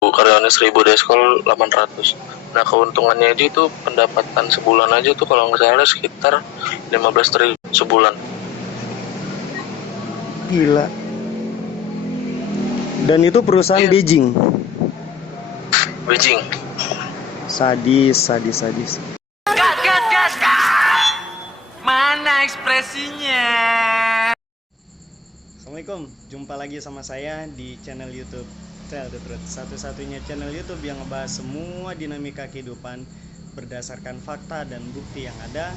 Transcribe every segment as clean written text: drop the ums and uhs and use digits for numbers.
karyawannya 1000, deskol 800. Nah keuntungannya itu pendapatan sebulan aja tuh kalau nggak salah sekitar 15 triliun sebulan. Gila. Dan itu perusahaan Iya. Beijing. Beijing. Sadis. Gas. Mana ekspresinya? Assalamualaikum, jumpa lagi sama saya di channel YouTube Tell the Truth, satu-satunya channel YouTube yang ngebahas semua dinamika kehidupan berdasarkan fakta dan bukti yang ada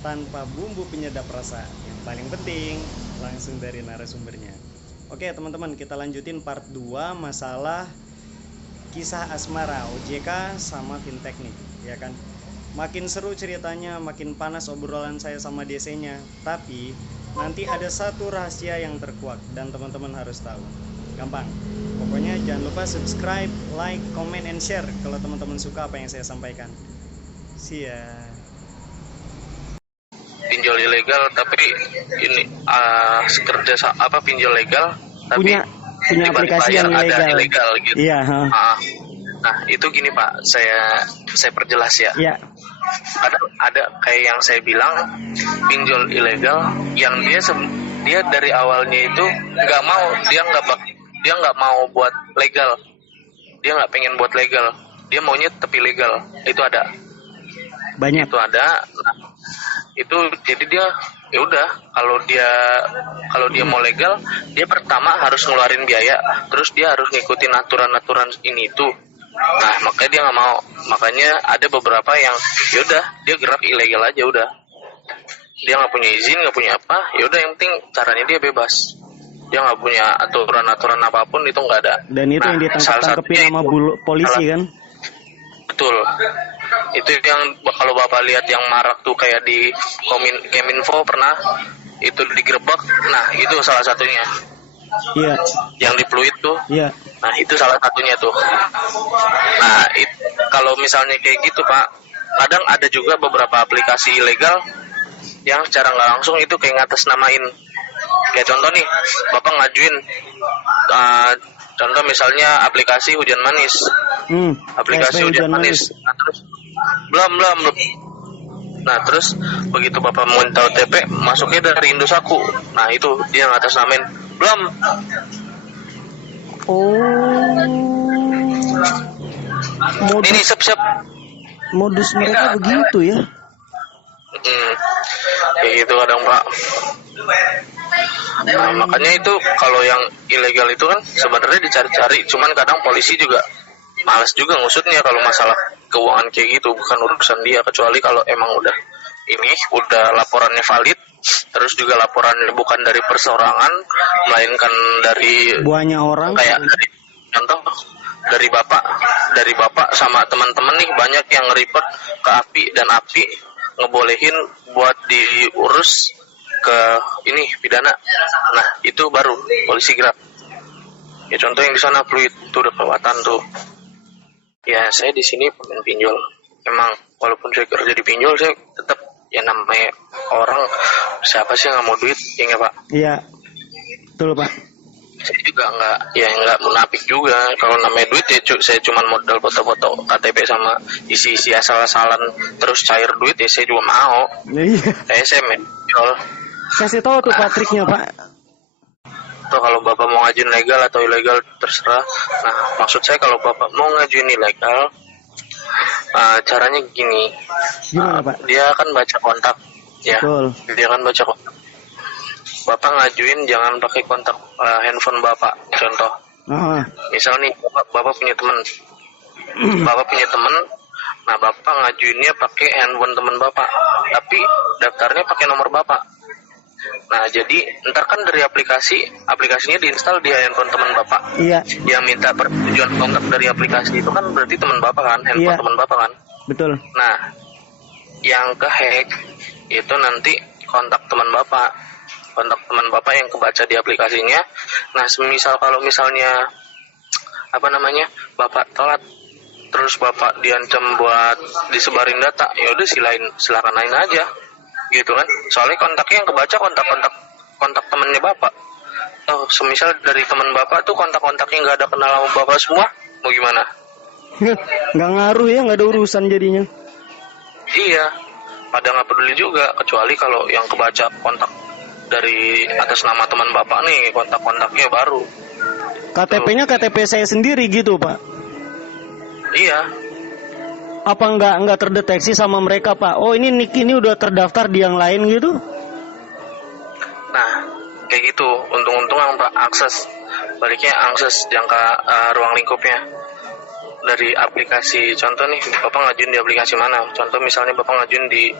tanpa bumbu penyedap rasa. Yang paling penting langsung dari narasumbernya. Oke teman-teman, kita lanjutin part 2 masalah kisah asmara OJK sama fintech nih, ya kan? Makin seru ceritanya, makin panas obrolan saya sama DC-nya. Tapi nanti ada satu rahasia yang terkuak dan teman-teman harus tahu. Gampang. Pokoknya jangan lupa subscribe, like, comment, and share kalau teman-teman suka apa yang saya sampaikan. See ya. Pinjol ilegal tapi ini kerja pinjol legal tapi punya aplikasi yang ada ilegal. ilegal gitu. Iya, Nah itu gini Pak, saya perjelas ya. Iya. Ada kayak yang saya bilang pinjol ilegal yang dia dari awalnya itu nggak mau, dia nggak mau buat legal, dia nggak pengen buat legal, dia maunya tapi legal. Itu ada Banyak. itu ada. Nah, itu jadi dia ya udah, kalau dia mau legal, dia pertama harus ngeluarin biaya, terus dia harus ngikutin aturan ini itu. Nah makanya dia nggak mau, makanya ada beberapa yang ya udah dia gerak ilegal aja udah, dia nggak punya izin, nggak punya apa, ya udah yang penting caranya dia bebas, dia nggak punya aturan apapun, itu nggak ada. Dan itu yang ditangkap-tangkepin sama polisi kan? Betul. Itu yang kalau Bapak lihat yang marak tuh kayak di Keminfo pernah itu digerebek. Nah, itu salah satunya. Iya. Yang di Pluit tuh. Iya. Nah, itu salah satunya tuh. Nah, kalau misalnya kayak gitu, Pak, kadang ada juga beberapa aplikasi ilegal yang secara nggak langsung itu kayak ngatasnamain. Kayak contoh nih, Bapak ngajuin contoh misalnya aplikasi hujan manis. Aplikasi hujan manis. Nah, terus belum. Nah, terus begitu Bapak mau minta OTP, masuknya dari Indosatku. Nah, itu dia ngatasnamain. Belum. Ini siap. Modus mereka begitu ya. Kayak gitu kadang Pak. Nah, makanya itu kalau yang ilegal itu kan sebenarnya dicari-cari, cuman kadang polisi juga malas juga ngusutnya kalau masalah keuangan kayak gitu, bukan urusan dia, kecuali kalau emang udah laporannya valid, terus juga laporannya bukan dari perseorangan melainkan dari banyak orang, kayak dari contoh dari bapak sama teman-teman nih, banyak yang nge-report ke API dan API ngebolehin buat diurus ke ini pidana. Nah itu baru polisi gerak ya. Contoh yang di sana Pluit itu udah kelewatan tuh ya. Saya di sini pemain pinjol, emang walaupun saya kerja di pinjol, saya tetap ya namanya orang, siapa sih yang nggak mau duit ya nggak Pak? Iya betul Pak. Saya juga nggak munafik juga, kalau namanya duit ya saya cuma modal foto-foto KTP sama isi asal-asalan terus cair duit ya saya juga mau. Iya. Saya main pinjol. Kasih tahu tuh Patriknya Pak. Tuh kalau Bapak mau ngajuin legal atau ilegal terserah. Nah maksud saya kalau Bapak mau ngajuin ilegal, caranya gini. Gimana Pak? Dia akan baca kontak ya. Betul. Dia akan baca kontak. Bapak ngajuin jangan pakai kontak handphone Bapak. Contoh, misal nih Bapak punya teman, nah Bapak ngajuinnya pakai handphone teman Bapak, tapi daftarnya pakai nomor Bapak. Nah jadi ntar kan dari aplikasinya diinstal di handphone teman Bapak. Iya. Yang minta persetujuan kontak dari aplikasi itu kan berarti teman Bapak kan, handphone teman Bapak kan. Betul. Nah yang kehack itu nanti kontak teman Bapak yang kebaca di aplikasinya. Nah kalau misalnya Bapak telat, terus Bapak diancam buat disebarin data, ya udah silakan lain aja gitu kan. Soalnya kontaknya yang kebaca kontak temannya Bapak. Semisal dari teman Bapak tuh kontak-kontaknya nggak ada kenal sama Bapak semua, Mau gimana? Nggak ngaruh ya, nggak ada urusan jadinya. Iya, pada nggak peduli juga, kecuali kalau yang kebaca kontak dari atas nama teman bapak nih, kontak-kontaknya baru. KTP-nya KTP saya sendiri gitu, Pak. Iya, Apa nggak terdeteksi sama mereka, Pak? Oh, ini nick ini udah terdaftar di yang lain gitu? nah kayak gitu. Untung-untung yang Pak akses, baliknya akses jangka ruang lingkupnya dari aplikasi. Contoh nih, bapak ngajuin di aplikasi mana? Contoh misalnya bapak ngajuin di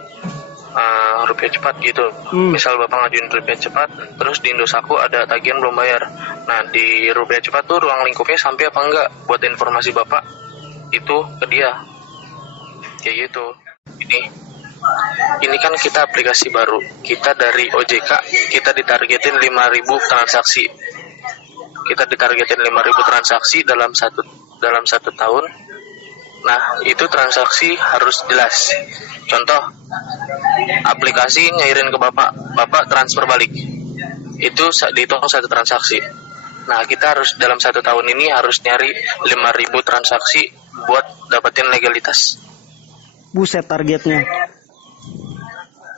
Rupiah Cepat gitu. Misal bapak ngajuin Rupiah Cepat, terus di Indosatku ada tagihan belum bayar. Nah di Rupiah Cepat tuh ruang lingkupnya sampai apa enggak, buat informasi bapak itu ke dia. Kayak gitu. Ini kan kita aplikasi baru. Kita dari OJK, kita ditargetin 5.000 transaksi. Kita ditargetin 5.000 transaksi dalam satu tahun. Nah, itu transaksi harus jelas. Contoh, aplikasi ngiriin ke bapak transfer balik. Itu dihitung satu transaksi. Nah, kita harus dalam satu tahun ini harus nyari 5.000 transaksi buat dapetin legalitas. Buset targetnya.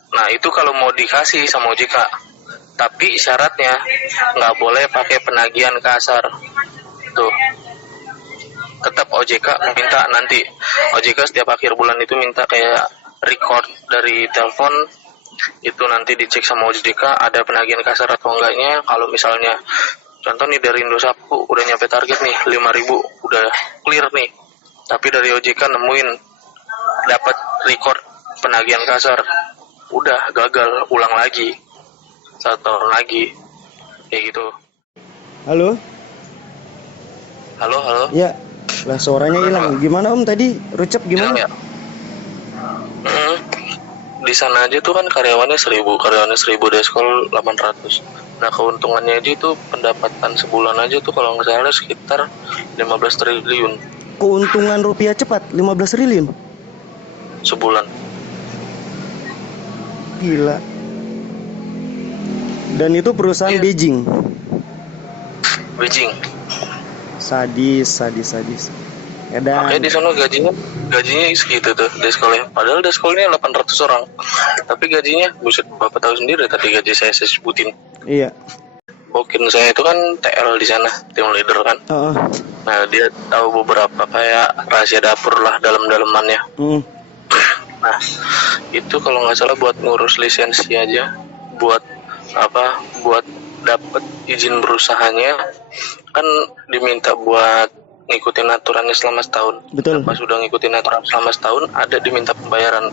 Nah, itu kalau mau dikasih sama OJK. Tapi syaratnya nggak boleh pakai penagihan kasar. Tuh. Tetap OJK minta nanti. OJK setiap akhir bulan itu minta kayak record dari telepon. Itu nanti dicek sama OJK ada penagihan kasar atau enggaknya. Kalau misalnya contoh nih dari Indosatku udah nyampe target nih 5.000, udah clear nih. Tapi dari OJK nemuin dapat record penagihan kasar, udah gagal, ulang lagi 1 tahun lagi, kayak gitu. Halo? Halo. Ya, lah suaranya hilang. Gimana Om tadi? Rucep Hilang gimana? ya? Di sana aja tuh kan karyawannya 1.000 deskol 800. Nah keuntungannya aja itu pendapatan sebulan aja tuh kalau nggak salah sekitar 15 triliun Keuntungan Rupiah Cepat 15 triliun. sebulan. Gila. Dan itu perusahaan Iya. Beijing. Sadis. Ya Makanya dan di sana gajinya segitu tuh deskolnya. Padahal deskolnya 800 orang. Tapi gajinya, buset, Bapak tahu sendiri tadi gaji saya sebutin. iya. Bokin saya itu kan TL di sana, tim leader kan. Heeh. Nah dia tahu beberapa kayak rahasia dapur lah dalam-dalamannya. Nah itu kalau nggak salah buat ngurus lisensi aja, buat dapet izin berusahanya kan diminta buat ngikutin aturannya selama setahun. Betul. Pas sudah ngikutin aturan selama setahun, ada diminta pembayaran.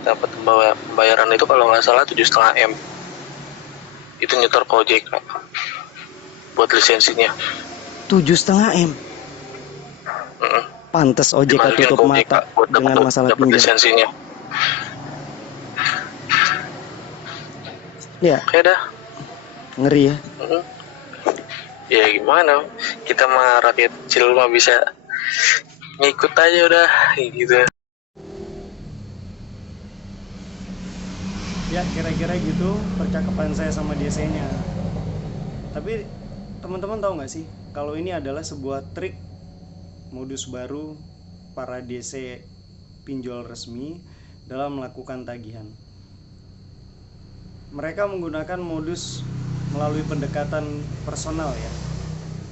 Dapat pembayaran itu kalau nggak salah 7,5 M. Itu nyetor ke OJK buat lisensinya. 7,5 M. Pantes OJK Dimasukin tutup ke OJK mata buat dengan masalah dapat pinjam. lisensinya. Ya, Oke dah. ngeri ya. Ya gimana, kita mah rakyat kecil mah bisa ngikut aja udah gitu. Ya kira-kira gitu percakapan saya sama DC-nya. Tapi teman-teman tahu nggak sih kalau ini adalah sebuah trik modus baru para DC pinjol resmi dalam melakukan tagihan. Mereka menggunakan modus melalui pendekatan personal ya,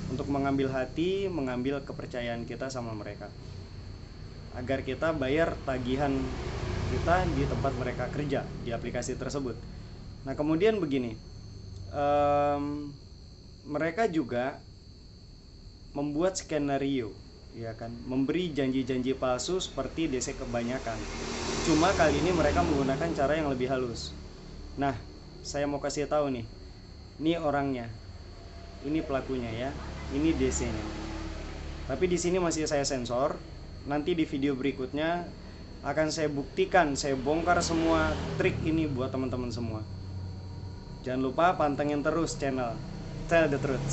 untuk mengambil hati, mengambil kepercayaan kita sama mereka, agar kita bayar tagihan kita di tempat mereka kerja di aplikasi tersebut. Nah kemudian begini, mereka juga membuat skenario, ya kan, memberi janji-janji palsu seperti DC kebanyakan. Cuma kali ini mereka menggunakan cara yang lebih halus. Nah, saya mau kasih tahu nih, ini orangnya, ini pelakunya ya, ini DC-nya. Tapi di sini masih saya sensor. Nanti di video berikutnya akan saya buktikan, saya bongkar semua trik ini buat teman-teman semua. Jangan lupa pantengin terus channel Tell the Truth.